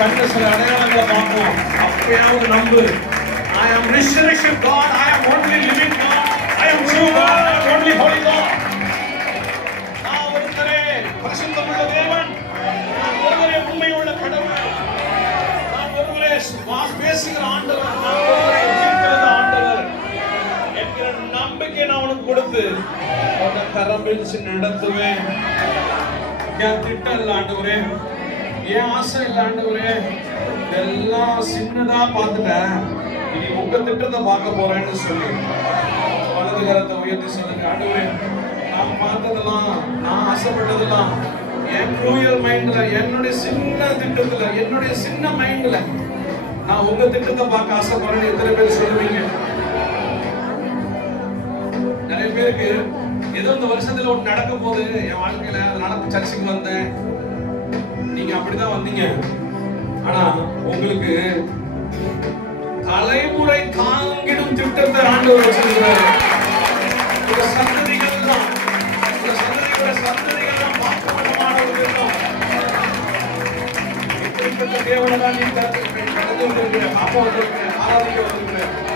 கண்ட சில அடையாளங்களை பார்ப்போம். அப்பயாவது நம்பு. I am resurrection God. I am only living God. I am true God. I am only holy God. நான் ஒருத்தரே பரிசுத்தமுள்ள தேவன். நான் ஒருவரே உண்மையுள்ள கடவுள். நான் ஒருவரே பேசுகிற ஆண்டவர். நான் ஒருவரே இருக்கிற ஆண்டவர் என்கிற நம்பிக்கை நான் உனக்கு கொடுத்து உன்னை கரம் பிடிச்சு நடத்துவேன். என் திட்டம் இல்லை ஆண்டவரே, என் ஆசை இல்லை ஆண்டவரே, இதெல்லாம் சின்னதா பார்த்துட்டேன், இனி உங்க திட்டத்தை பார்க்க போறேன்னு சொல்லி வலது கரத்தை உயர்த்தி சொல்லுங்க. ஆண்டவரே, நான் பார்த்ததெல்லாம், நான் ஆசைப்பட்டதெல்லாம் என் க்ரூயல் மைண்ட்ல, என்னுடைய சின்ன திட்டத்துல, என்னுடைய சின்ன மைண்ட்ல நான் உங்க திட்டத்தை பார்க்க ஆசைப்படுறேன்னு எத்தனை பேர் சொல்லுவீங்க? நிறைய பேருக்கு ஏதோ இந்த வருஷத்துல ஒன்று நடக்க போது என் வாழ்க்கையில, அதனால சர்ச்சுக்கு வந்தேன். நீங்க அப்படிதான் வந்தீங்க. ஆனா உங்களுக்கு தலைமுறை தாங்கிடும் திட்டத்தை ஆண்டவர் வச்சிருக்கிறாரு. இந்த சந்ததிகள் தான், இந்த சந்ததிகள் தான் பார்க்கப்பட்டமான ஒரு திட்டம். இப்படிப்பட்ட தேவனை தான் நீ கடந்து வந்திருக்கிற, காப்ப வந்திருக்கிற, ஆராதிக்க வந்திருக்கிற.